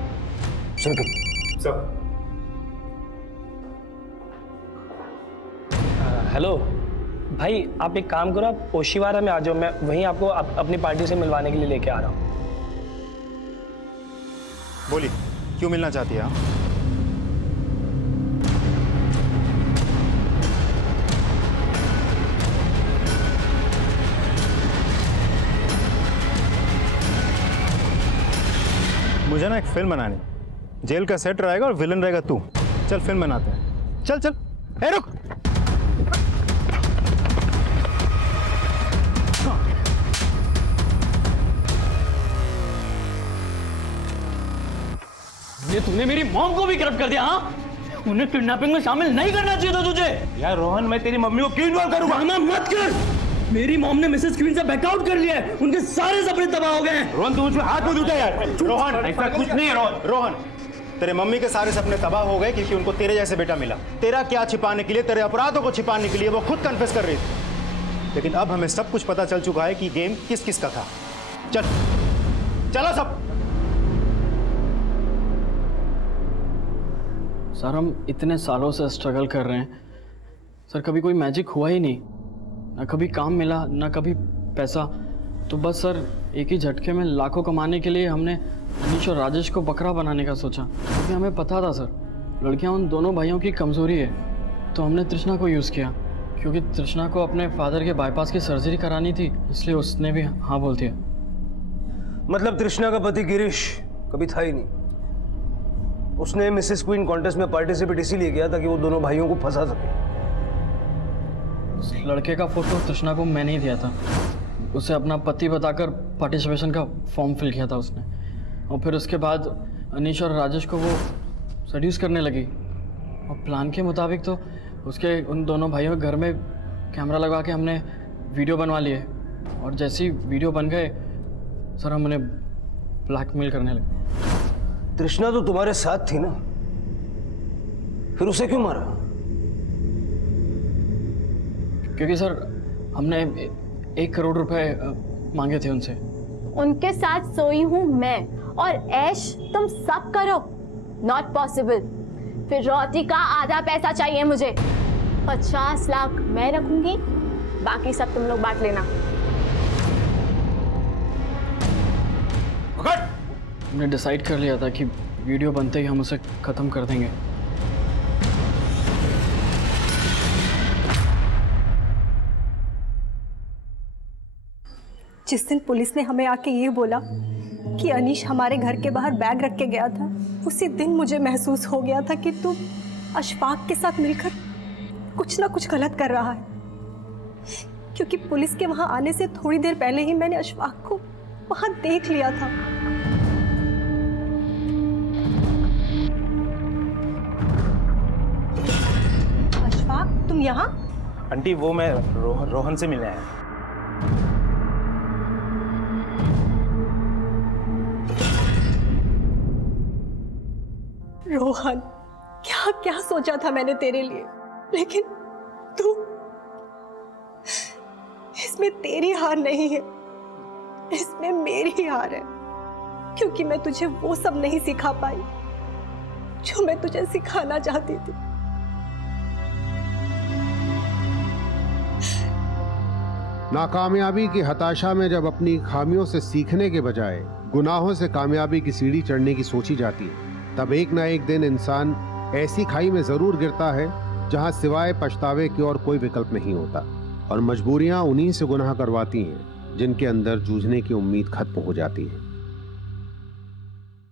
हेलो भाई, आप एक काम करो, आप ओशिवारा में आ जाओ, मैं वहीं आपको अपनी पार्टी से मिलवाने के लिए लेके आ रहा हूँ। बोलिए, क्यों मिलना चाहती है आप? मुझे ना एक फिल्म बनानी, जेल का सेट रहेगा और विलन रहेगा तू। चल फिल्म बनाते हैं, चल चल। ए रुक, इसलिए तूने मेरी मॉम को भी करप्ट कर दिया? हाँ, उन्हें किडनैपिंग में शामिल नहीं करना चाहिए था तुझे। यार रोहन, मैं तेरी मम्मी को क्यों इन्वॉल्व करूंगा? ड्रामा मत कर। मेरी मॉम ने मिसेस क्वीन से बैकआउट कर लिया है, उनके सारे सपने तबाह हो गए हैं। रोहन, तू मुझे हाथ मत उठा यार। रोहन, ऐसा कुछ नहीं है। रोहन, तेरे मम्मी के सारे सपने तबाह हो गए क्योंकि उनको तेरे जैसे बेटा मिला। तेरा क्या छिपाने के लिए, तेरे अपराधों को छिपाने के लिए वो खुद कन्फेस कर रही थी। लेकिन अब हमें सब कुछ पता चल चुका है कि गेम किस किस का था। चलो सब। सर, हम इतने सालों से स्ट्रगल कर रहे हैं सर, कभी कोई मैजिक हुआ ही नहीं। ना कभी काम मिला, ना कभी पैसा। तो बस सर, एक ही झटके में लाखों कमाने के लिए हमने अनीश और राजेश को बकरा बनाने का सोचा। क्योंकि हमें पता था सर, लड़कियां उन दोनों भाइयों की कमज़ोरी है। तो हमने तृष्णा को यूज़ किया, क्योंकि तृष्णा को अपने फादर के बाईपास की सर्जरी करानी थी, इसलिए उसने भी हाँ बोल दिया। मतलब तृष्णा का पति गिरीश कभी था ही नहीं। उसने मिसेस क्वीन कॉन्टेस्ट में पार्टिसिपेट इसीलिए किया ताकि वो दोनों भाइयों को फंसा सके। उस लड़के का फोटो तृष्णा को मैंने ही दिया था। उसे अपना पति बताकर पार्टिसिपेशन का फॉर्म फिल किया था उसने। और फिर उसके बाद अनीश और राजेश को वो सड्यूस करने लगी। और प्लान के मुताबिक तो उसके उन दोनों भाइयों के घर में कैमरा लगा के हमने वीडियो बनवा लिए। और जैसी वीडियो बन गए सर, हम उन्हें ब्लैकमेल करने लगे। तृष्णा तो तुम्हारे साथ थी ना, फिर उसे क्यों मारा? क्योंकि सर, हमने 1 करोड़ रुपए मांगे थे उनसे। उनके साथ सोई हूँ मैं, और ऐश तुम सब करो। Not possible. फिर रोटी का आधा पैसा चाहिए मुझे। 50 लाख मैं रखूंगी, बाकी सब तुम लोग बांट लेना। हमने डिसाइड कर लिया था कि वीडियो बनते ही हम उसे खत्म कर देंगे। जिस दिन पुलिस ने हमें आके ये बोला कि अनीश हमारे घर के बाहर बैग रख के गया था, उसी दिन मुझे महसूस हो गया था कि तू अशफाक के साथ मिलकर कुछ ना कुछ गलत कर रहा है। क्योंकि पुलिस के वहां आने से थोड़ी देर पहले ही मैंने अशफाक को वहां देख लिया था। अशफाक, तुम यहाँ? आंटी, वो मैं रोहन से मिलने आया। रोहन, क्या क्या सोचा था मैंने तेरे लिए, लेकिन तू, इसमें तेरी हार नहीं है, इसमें मेरी हार है। क्योंकि मैं तुझे वो सब नहीं सिखा पाई जो मैं तुझे सिखाना चाहती थी। नाकामयाबी की हताशा में जब अपनी खामियों से सीखने के बजाय गुनाहों से कामयाबी की सीढ़ी चढ़ने की सोची जाती है, तब एक ना एक दिन इंसान ऐसी खाई में जरूर गिरता है जहां सिवाय पछतावे की और कोई विकल्प नहीं होता। और मजबूरियां उन्हीं से गुनाह करवाती हैं जिनके अंदर जूझने की उम्मीद खत्म हो जाती है।